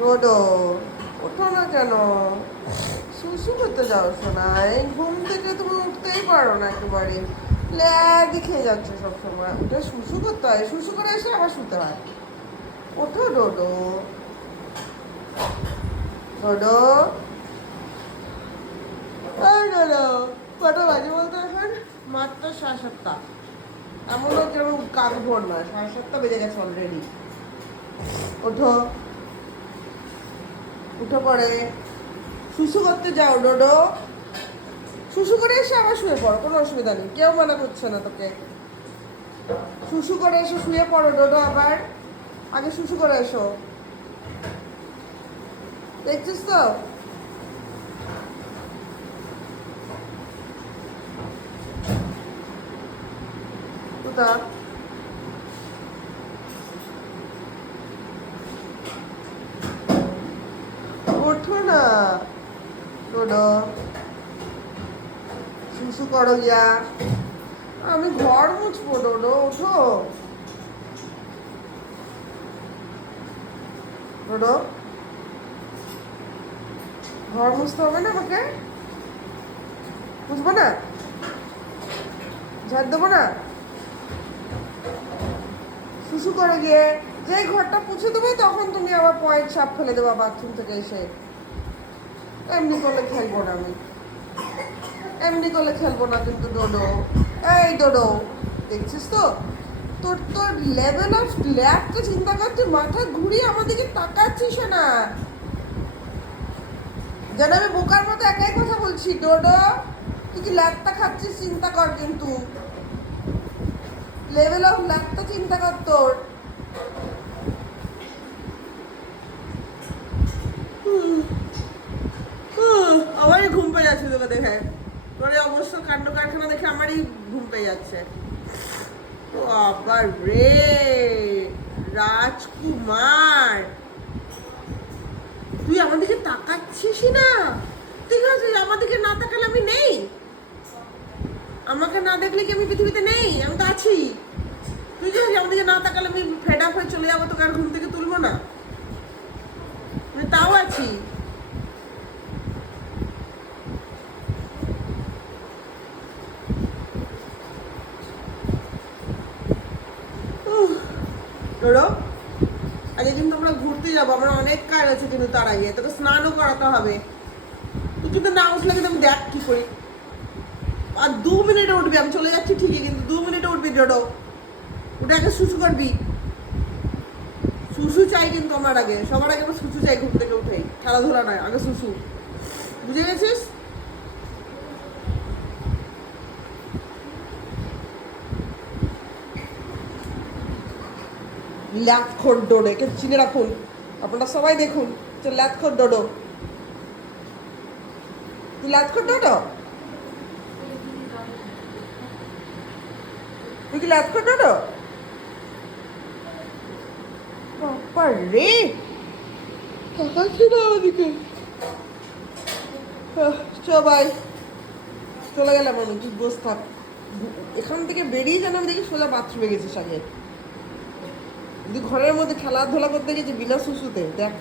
ডোডো, ওঠো না কেন? শুশু করতে যাও শোনা, এই ঘুম থেকে তুমি উঠতেই পারো না একেবারে, ল্যাদি খেয়ে যাচ্ছে সবসময়। ওটা শুশু করতে হয়, শুশু করে এসে আবার শুতে হয়। ওঠো ডোডো, ডোডো, এই ডোডো। কটা বাজে বলতো এখন? মাত্র 7:30। এমনও যেরকম কাক ভোর নয়, 7:30 বেজে গেছে অলরেডি। ওঠো, উঠে পড়ে শুশু করতে যাও ডোডো। শুশু করে এসে আবার শুয়ে পড়ো, কোনো অসুবিধা নেই, কেউ মানা করছে না তোকে। শুশু করে এসে শুয়ে পড়ো ডোডো আবার। আগে শুশু করে এসো, দেখছিস তো? তুতা, ওঠো না ডোডো, শুশু করো গিয়া। আমি ঘর মুছবো ডোডো, ওঠো ডোডো। ঘর মুছতে হবে না আমাকে? মুছবো না? ঝাড় দেবো না? শুশু করে গিয়ে যেই ঘরটা মুছে দেবো তখন তুমি আবার পয়েন্ট সাপ ফেলে দেবা বাথরুম থেকে এসে। এমনি করলে খেলবো না আমি, এমনি করলে খেলবো না কিন্তু ডোডো। এই ডোডো, দেখছিস তো তোর তোর লেভেল অফ ল্যাবটা চিন্তা করছিস, মাথা ঘুরিয়ে আমাদেরকে তাকাচ্ছিস না, যেন আমি বোকার মতো একাই কথা বলছি। ডোডো, তুই কি ল্যাবটা খাচ্ছিস চিন্তা কর, কিন্তু লেভেল অফ ল্যাবটা চিন্তা কর তোর। আমারই ঘুম পেয়ে যাচ্ছে তোকে দেখে, তোর এই অবশ্য কাণ্ড কারখানা দেখে আমারই ঘুম পেয়ে যাচ্ছে। ও আবার রে রাজকুমার, তুই আমাদেরকে তাকাচ্ছিস না? ঠিক আছে, আমাদেরকে না তাকালে আমি নেই, আমাকে না দেখলে কি আমি পৃথিবীতে নেই? আমি তো আছি। তুই কি আমাদেরকে না তাকালে আমি ফেড আপ হয়ে চলে যাবো, তোকে আর ঘুম থেকে তুলবো না? আমি তাও আছি। ধরো আগে কিন্তু আমরা ঘুরতে যাবো, আমার অনেক কাজ আছে, কিন্তু তার আগে তোকে স্নানও করাতে হবে। তুই কিন্তু না উঠলে কিন্তু আমি দেখ কি করি। আর 2 মিনিটে উঠবি, আমি চলে যাচ্ছি ঠিকই, কিন্তু 2 মিনিটে উঠবি ডোডো। উঠে আগে শুশু করবি, শুশু চাই কিন্তু আমার আগে, সবার আগে আমার শুশু চাই, ঘুম থেকে উঠেই খেলাধুলা নয়, আগে শুশু। বুঝে গেছিস? ল্যাথখোর ডোডো, একে চিনে রাখুন, আপনারা সবাই দেখুন, ল্যাথখোর ডোডো। তুই ল্যাথখোর ডোডো, তুই কি ল্যাথখোর ডোডো? বাবা রে, তাকাচ্ছি না ওদিকে। সবাই চলে গেলাম আমি, তুই বস থাক। এখান থেকে বেরিয়ে যেন আমি দেখি সোজা বাথরুমে গেছিস আগে, যদি ঘরের মধ্যে খেলাধুলা করতে গেছি বিনা শুশুতে, দেখ।